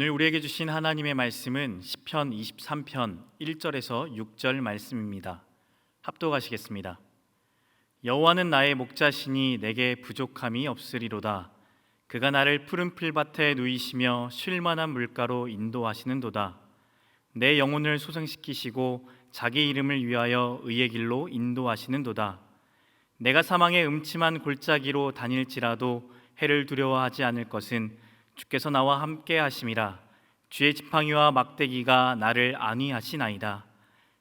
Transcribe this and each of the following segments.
오늘 우리에게 주신 하나님의 말씀은 시편 23편 1절에서 6절 말씀입니다. 합독하시겠습니다. 여호와는 나의 목자시니 내게 부족함이 없으리로다. 그가 나를 푸른 풀밭에 누이시며 쉴 만한 물가로 인도하시는도다. 내 영혼을 소생시키시고 자기 이름을 위하여 의의 길로 인도하시는도다. 내가 사망의 음침한 골짜기로 다닐지라도 해를 두려워하지 않을 것은 주께서 나와 함께 하심이라. 주의 지팡이와 막대기가 나를 안위하시나이다.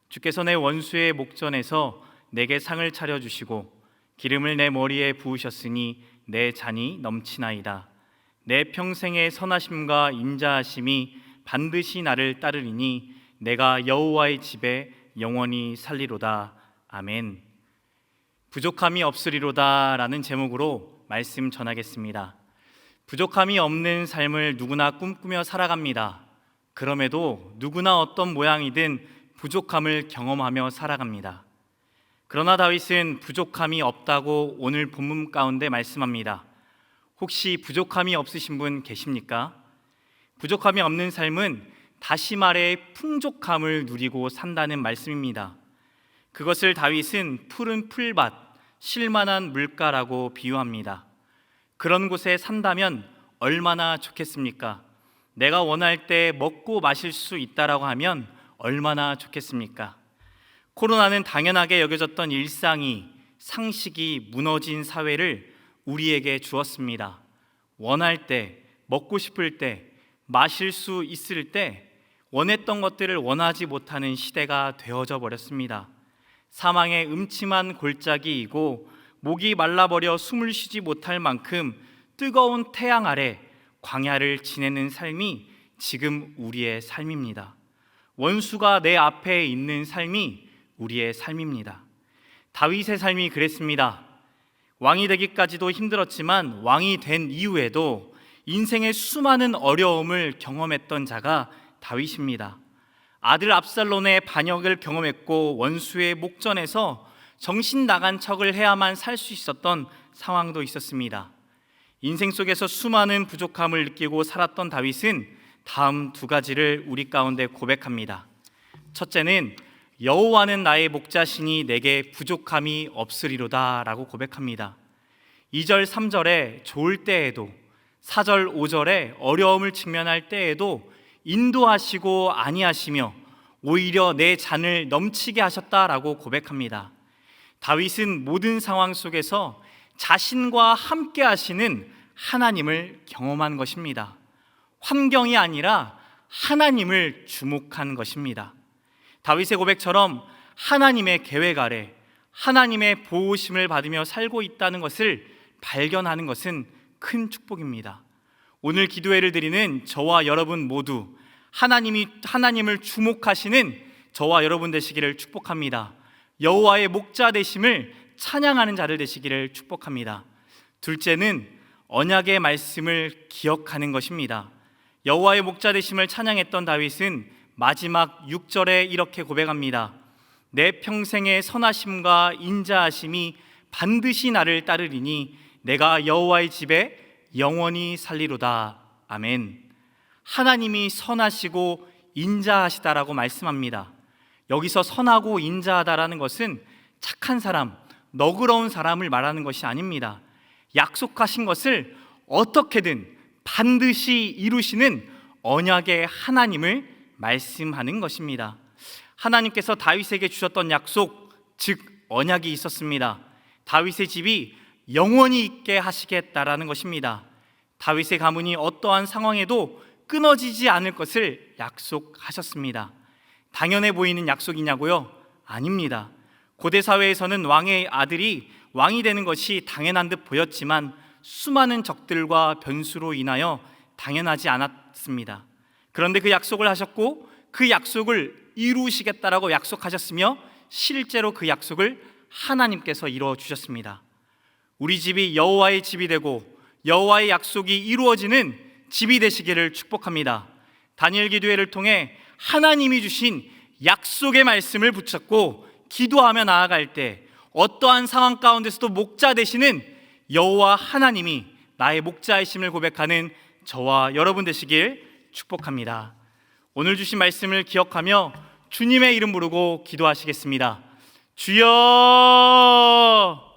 주께서 내 원수의 목전에서 내게 상을 차려주시고 기름을 내 머리에 부으셨으니 내 잔이 넘치나이다. 내 평생의 선하심과 인자하심이 반드시 나를 따르리니 내가 여호와의 집에 영원히 살리로다. 아멘. 부족함이 없으리로다 라는 제목으로 말씀 전하겠습니다. 부족함이 없는 삶을 누구나 꿈꾸며 살아갑니다. 그럼에도 누구나 어떤 모양이든 부족함을 경험하며 살아갑니다. 그러나 다윗은 부족함이 없다고 오늘 본문 가운데 말씀합니다. 혹시 부족함이 없으신 분 계십니까? 부족함이 없는 삶은 다시 말해 풍족함을 누리고 산다는 말씀입니다. 그것을 다윗은 푸른 풀밭, 쉴만한 물가라고 비유합니다. 그런 곳에 산다면 얼마나 좋겠습니까? 내가 원할 때 먹고 마실 수 있다라고 하면 얼마나 좋겠습니까? 코로나는 당연하게 여겨졌던 일상이, 상식이 무너진 사회를 우리에게 주었습니다. 원할 때, 먹고 싶을 때, 마실 수 있을 때 원했던 것들을 원하지 못하는 시대가 되어져 버렸습니다. 사망의 음침한 골짜기이고 목이 말라버려 숨을 쉬지 못할 만큼 뜨거운 태양 아래 광야를 지내는 삶이 지금 우리의 삶입니다. 원수가 내 앞에 있는 삶이 우리의 삶입니다. 다윗의 삶이 그랬습니다. 왕이 되기까지도 힘들었지만 왕이 된 이후에도 인생의 수많은 어려움을 경험했던 자가 다윗입니다. 아들 압살롬의 반역을 경험했고 원수의 목전에서 정신 나간 척을 해야만 살 수 있었던 상황도 있었습니다. 인생 속에서 수많은 부족함을 느끼고 살았던 다윗은 다음 두 가지를 우리 가운데 고백합니다. 첫째는 여호와는 나의 목자시니 내게 부족함이 없으리로다 라고 고백합니다. 2절 3절에 좋을 때에도 4절 5절에 어려움을 직면할 때에도 인도하시고 안위하시며 오히려 내 잔을 넘치게 하셨다라고 고백합니다. 다윗은 모든 상황 속에서 자신과 함께 하시는 하나님을 경험한 것입니다. 환경이 아니라 하나님을 주목한 것입니다. 다윗의 고백처럼 하나님의 계획 아래 하나님의 보호심을 받으며 살고 있다는 것을 발견하는 것은 큰 축복입니다. 오늘 기도회를 드리는 저와 여러분 모두 하나님을 주목하시는 저와 여러분 되시기를 축복합니다. 여호와의 목자 되심을 찬양하는 자들 되시기를 축복합니다. 둘째는 언약의 말씀을 기억하는 것입니다. 여호와의 목자 되심을 찬양했던 다윗은 마지막 6절에 이렇게 고백합니다. 내 평생의 선하심과 인자하심이 반드시 나를 따르리니 내가 여호와의 집에 영원히 살리로다. 아멘. 하나님이 선하시고 인자하시다라고 말씀합니다. 여기서 선하고 인자하다라는 것은 착한 사람, 너그러운 사람을 말하는 것이 아닙니다. 약속하신 것을 어떻게든 반드시 이루시는 언약의 하나님을 말씀하는 것입니다. 하나님께서 다윗에게 주셨던 약속, 즉 언약이 있었습니다. 다윗의 집이 영원히 있게 하시겠다라는 것입니다. 다윗의 가문이 어떠한 상황에도 끊어지지 않을 것을 약속하셨습니다. 당연해 보이는 약속이냐고요? 아닙니다. 고대 사회에서는 왕의 아들이 왕이 되는 것이 당연한 듯 보였지만 수많은 적들과 변수로 인하여 당연하지 않았습니다. 그런데 그 약속을 하셨고 그 약속을 이루시겠다라고 약속하셨으며 실제로 그 약속을 하나님께서 이루어 주셨습니다. 우리 집이 여호와의 집이 되고 여호와의 약속이 이루어지는 집이 되시기를 축복합니다. 다니엘 기도회를 통해 하나님이 주신 약속의 말씀을 붙잡고 기도하며 나아갈 때 어떠한 상황 가운데서도 목자 되시는 여호와 하나님이 나의 목자이심을 고백하는 저와 여러분 되시길 축복합니다. 오늘 주신 말씀을 기억하며 주님의 이름 부르고 기도하시겠습니다. 주여!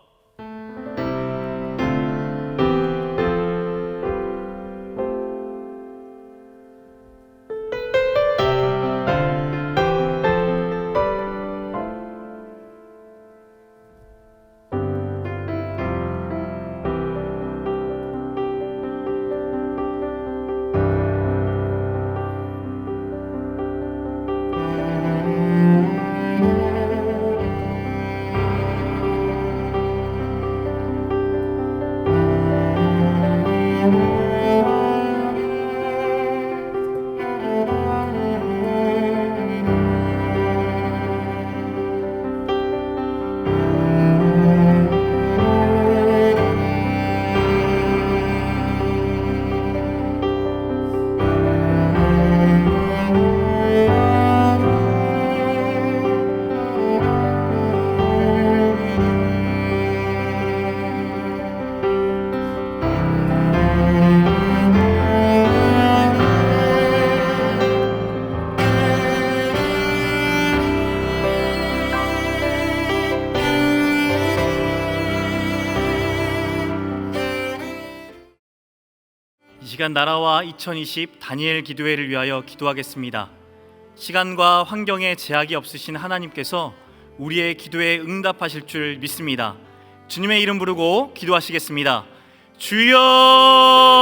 이 시간 나라와 2020 다니엘 기도회를 위하여 기도하겠습니다. 시간과 환경에 제약이 없으신 하나님께서 우리의 기도에 응답하실 줄 믿습니다. 주님의 이름 부르고 기도하시겠습니다. 주여!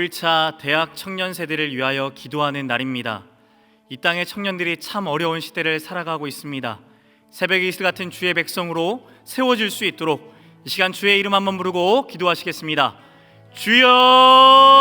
5일차 대학 청년 세대를 위하여 기도하는 날입니다. 이 땅의 청년들이 참 어려운 시대를 살아가고 있습니다. 새벽의 이슬 같은 주의 백성으로 세워질 수 있도록 이 시간 주의 이름 한번 부르고 기도하시겠습니다. 주여!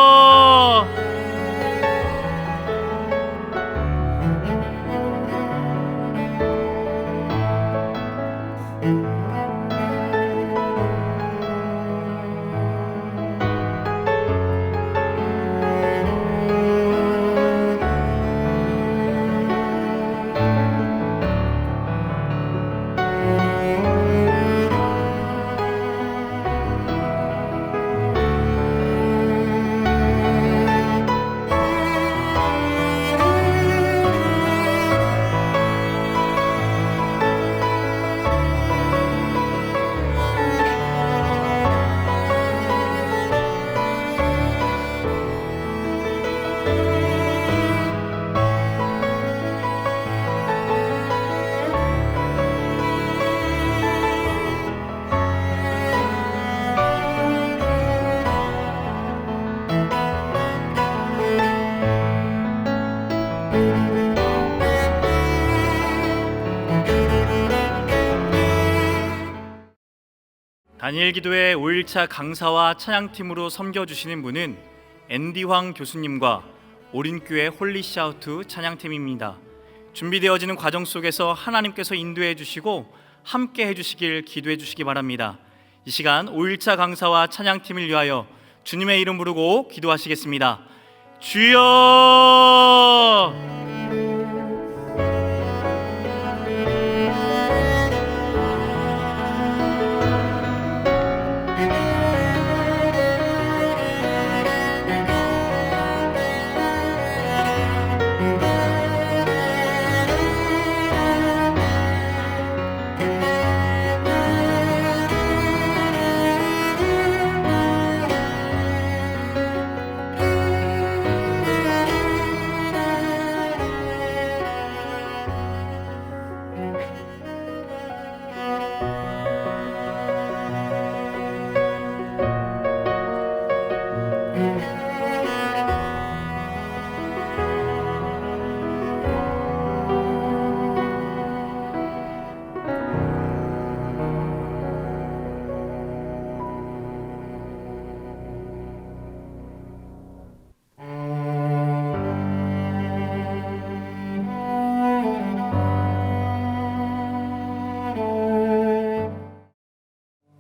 다니엘 기도회 5일차 강사와 찬양팀으로 섬겨주시는 분은 앤디 황 교수님과 오린교회 홀리샤우트 찬양팀입니다. 준비되어지는 과정 속에서 하나님께서 인도해 주시고 함께 해주시길 기도해 주시기 바랍니다. 이 시간 5일차 강사와 찬양팀을 위하여 주님의 이름 부르고 기도하시겠습니다. 주여!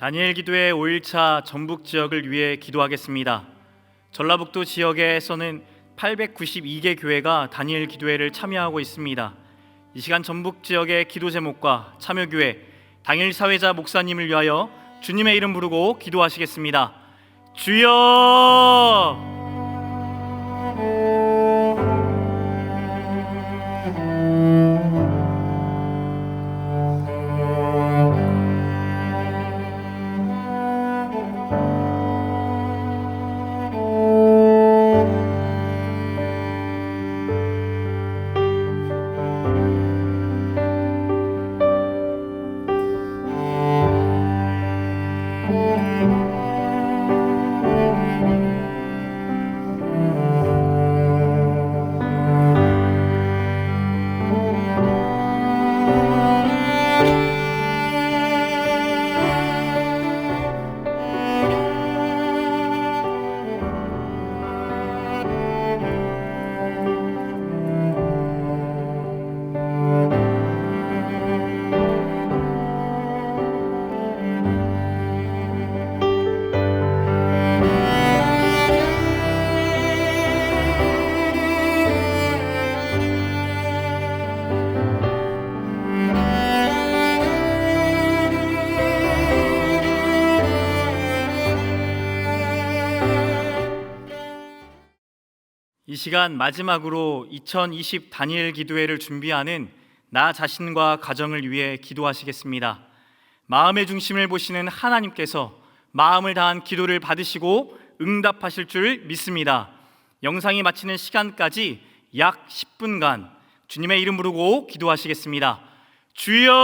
다니엘 기도회 5일차 전북 지역을 위해 기도하겠습니다. 전라북도 지역에서는 892개 교회가 다니엘 기도회를 참여하고 있습니다. 이 시간 전북 지역의 기도 제목과 참여교회, 당일 사회자 목사님을 위하여 주님의 이름 부르고 기도하시겠습니다. 주여! 이 시간 마지막으로 2020 다니엘 기도회를 준비하는 나 자신과 가정을 위해 기도하시겠습니다. 마음의 중심을 보시는 하나님께서 마음을 다한 기도를 받으시고 응답하실 줄 믿습니다. 영상이 마치는 시간까지 약 10분간 주님의 이름 부르고 기도하시겠습니다. 주여!